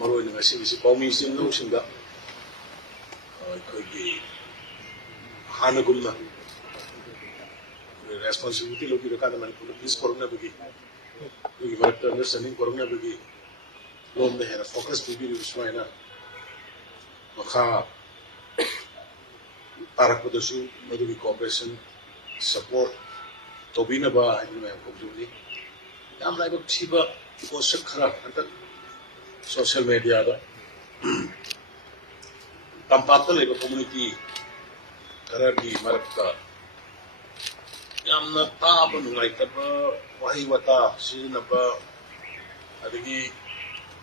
Maroon nga si Paumisin no sinda kogi hanagumna responsibility logi rakada Manipur peace korna bagi logi marakta understanding korna bagi lom the focus bagi usmaina makha tarakpodasu madugi cooperation support tobina ba hadi mayam kobjuni yam lai bak thiba post khara antak social media da tampakta leba community karagi marakta yamna taba nungaitaba wahi wata sirinaba adagi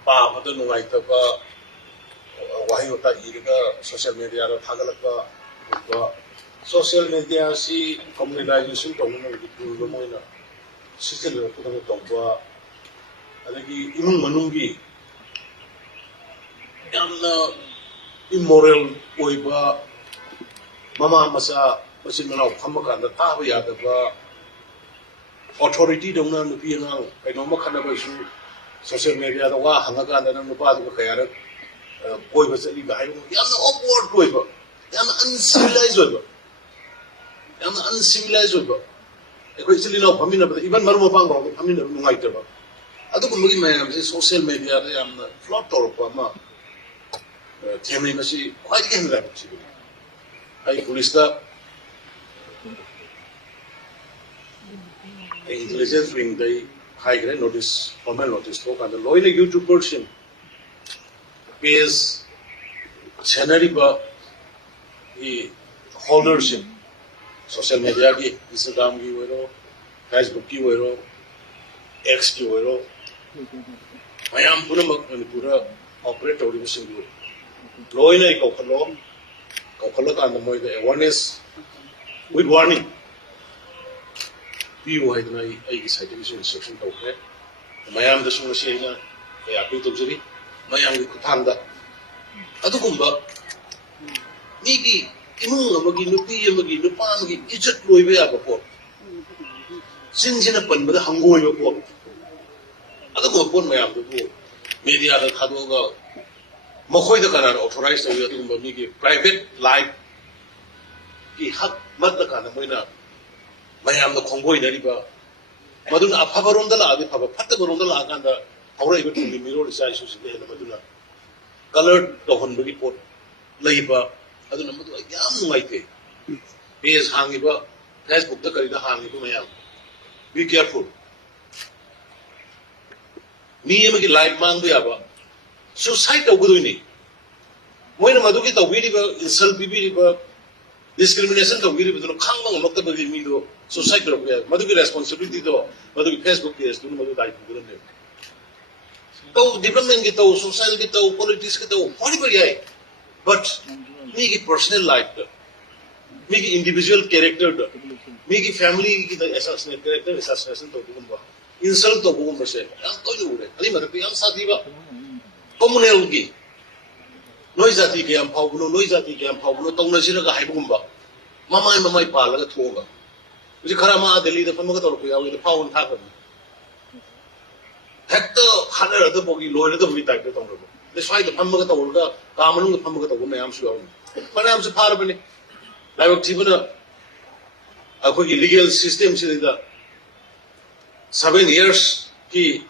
paabada nungaitaba wahi wata iriga social media da thagalakba social media si communization tawna bitu moina sistem ko tawba adagi imung manungi yamna immoral oiba mama masa masin manau phamaka da taba yadaba authority dongna nupi ngang kainoma khanaba su social media da wa hangaga da nupa du kayara oiba sali ba hayo yamna awkward oiba yamna uncivilized oiba ekoi sili no phamina ba even maru mapang ba phamina nungai ta ba adu ko mugi mayam se social media da yamna flop tor ko ma themri masi quite can la chi ai police da intelligence wing dai high grade notice formal notice to ka da loina youtube version page channel ba e holders social media ki Instagram ki wero Facebook ki wero X ki wero mayam pura pura operate tori singu loina ko khalo ka na moi the awareness with warning bi wo haidna ai ki site ki instruction to khe mayam da sunga sena ya pi to jiri mayam ki kuthanda adu kumba ni ki imung amagi nupi amagi nupa amagi ijat loibe ya po sinjina panbada hangoi po adu ko pon mayam du media da khado ga makhoi da kana authorized to adu ko mi ki private life ki hak mat da kana moina mayam da khongoi da riba maduna aphabarom da la adi phaba phatta barom da la kanda aura ibe tumi miro isa isu se na maduna colored to hon bagi pot leiba adu namadu yam nungaite page hangiba Facebook da karida hangiba mayam be careful ni amagi live mangbu yaba suicide tawgudoini moina madu ki tawbiri ba insult bibiri ba discrimination tawbiri ba no khangba ngamta bagi mi do suicide ro ya madu ki responsibility do madu ki Facebook page do madu dai gudan ne to development ki to social ki to politics ki to bari bari hai but me ki personal life da me ki individual character da me ki family ki assassination character assassination to gumba insult to gumba se am to ju re ali madu ki am sathi ba communal ki noi jati ke am phaubuno noi jati ke am phaubuno tongna sira ga haibugumba mamai pala ga thoga uji khara ma delhi da pamaga tor ko yawi da phawun tha ka hekto khana da bogi loire da mi type da tong ro le swai da pamaga tor ga kamanu da pamaga tor mayam su yawi manam se phar bane laibak thibuna akoi ki legal system se da 7 years ki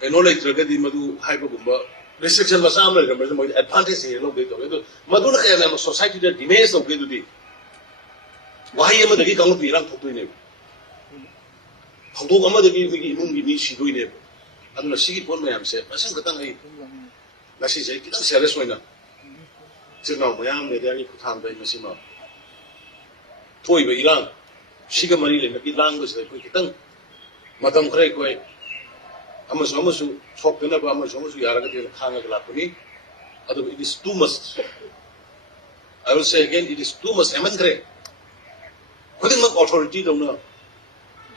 enolai tragedi madu haibugumba restriction ba samla ga mo advantage he lo ge to madu na kaya na society da dimage to ge du wahi ama dagi kang pirang thok ne thok ama dagi gi imung gi ni si ne aduna sigi pon mayam se asang katang ai nasi jai kitang serious hoina china mayam ne dani kutham dai masima thoi ba irang siga mari le na ki lang go se ko kitang matam khrai koi amasu sok na ba amasu yara ga de khanga ga lapuni adu it is too much. I will say again, it is too much amandre kodi mak authority dona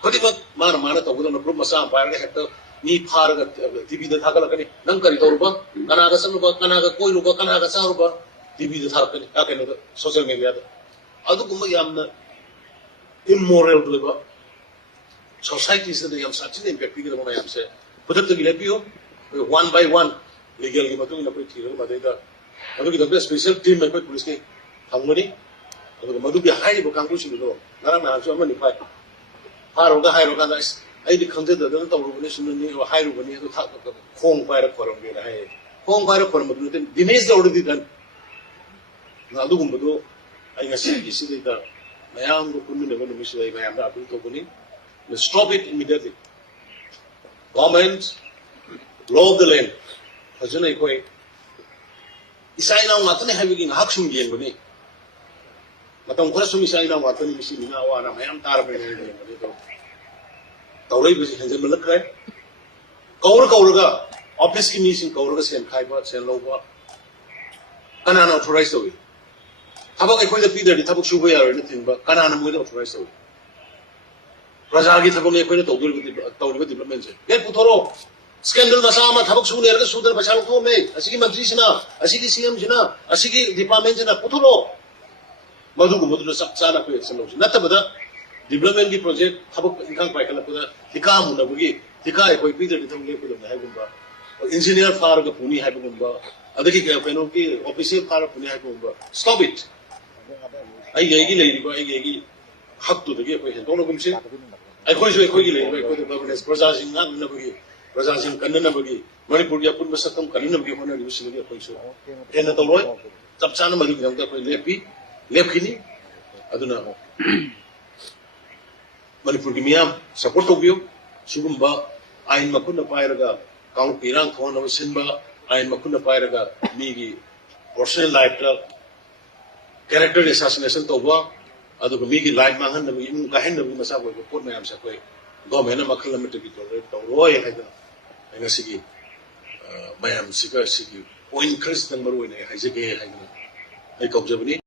kodi mak mana to gudona group masa bayar ga hekta ni phar ga tv da thagala kani nang kari toruba kana ga sanuba kana ga koi ruba kana ga saruba tv da thar kani ka kani social media da adu kuma yamna immoral doiba society is the yam sachin impact bi ga yam se pudak to gilapiyo one by one ꯂꯤꯒꯦꯜꯒꯤ ꯃꯇꯨꯡ ꯏꯟꯅ ꯑꯩꯈꯣꯏ ꯊꯤꯔꯒ ꯃꯗꯩꯗ ꯃꯗꯨꯒꯤꯗꯃꯛꯇ special team ꯑꯩꯈꯣꯏ ꯄꯨꯂꯤꯁꯀꯤ ꯊꯝꯒꯅꯤ ꯑꯗꯨꯒ ꯃꯗꯨꯒꯤ ꯍꯥꯏꯔꯤꯕ ꯀꯥꯡꯕꯨꯁꯤꯡꯗꯣ ꯉꯔꯥꯡ ꯅꯍꯥꯟꯁꯨ ꯑꯃꯅꯤ ꯐꯥꯔꯨꯔꯒ ꯍꯥꯏꯔꯨꯀꯥꯟꯗ ꯑꯁ ꯑꯩꯗꯤ ꯈꯪꯖꯗꯗꯅ ꯇꯧꯔꯨꯕꯅꯤ ꯁꯨꯝꯅꯤ ꯍꯥꯏꯔꯨꯕꯅꯤ ꯑꯗꯨ ꯈꯣꯡ ꯄꯥꯏꯔ ꯈꯣꯏꯔꯝꯒꯦꯅ ꯍꯥꯏꯌꯦ ꯈꯣꯡ ꯄꯥꯏꯔ ꯈꯣꯏꯔꯝꯕꯗꯨ ꯅꯠꯇꯦ ꯗꯤꯅꯦꯁ ꯑꯣꯜꯔꯦꯗꯤ ꯗꯟ ꯑꯗꯨꯒꯨꯝꯕꯗꯣ ꯑꯩ ꯉꯁꯤꯒꯤ ꯁꯤꯗꯩꯗ ꯃꯌꯥꯝꯒ ꯄꯨꯟꯃꯤꯟꯅꯕ ꯅꯨꯃꯤꯠꯁꯤꯗ ꯑꯩ ꯃꯌꯥꯝꯗ ꯑꯄꯤꯜ ꯇꯧꯒꯅꯤ stop it immediately government law of the land fazana akhoi isai na ngatane habigi ngahak sum yengbani matam khora sum isai na ngatane misi mina awana mayam tarbe ne yengbani to tawrei bisi henjal malakre kauraga office ki meeting kauraga sen khaiba sen loba kanana authorize towi thabak akhoi da pidari thabak suba yaro ne thingba kanana moi da authorize towi प्रजागी थबक ने कोई तौरीब development से gate पुथोरो scandal मसा मा थबक सुने रग सुदर पछाल थो मे असिगी मंत्री सिना असिगी सीएम सिना असिगी डिपार्टमेंट सिना पुथोरो मधु गुमदु सब चाना को एक्शन लौस नतबदा डेवलपमेंट की प्रोजेक्ट थबक इनकम पाइकल पुदा थिका मुनबगी थिका कोई पीदर दिथम ले पुदम है गुंबा इंजीनियर फार का पुनी है गुंबा अदगी केनो की ऑफिशियल फार पुनी है गुंबा स्टॉप इट आई येगी लेरिबा आई येगी हक तो दगे कोई हेंदोनो गुमसे अखोइसु अखोइगी लेरिबा अखोइदो गवर्नेंस प्रजासिंग नागनबगी प्रजासिंग कन्ननबगी मणिपुर या पुनब सकम कन्ननबगी होनरिबु सिलगे अखोइसु हेन तौरोय चप चाना मदुगी दंता कोई लेपखिनी अदुना मणिपुर की मियाम सपोर्ट तौबियो सुगुंबा आइन मकुन पायरगा काउंट पिरांग थोनब सिनबा आइन मकुन पायरगा मीगी पर्सनल लाइफ कैरेक्टर असैसिनेशन तौबा अदुग मीगी लाइफ मांगनबगी इमु गाहनबगी मसा को पोट मैम से कोई government मखल लमिटगी तौरोय हाइदा ngasiगी mayam siga sigi point khris nang maru ne haijege haina ai kaujabani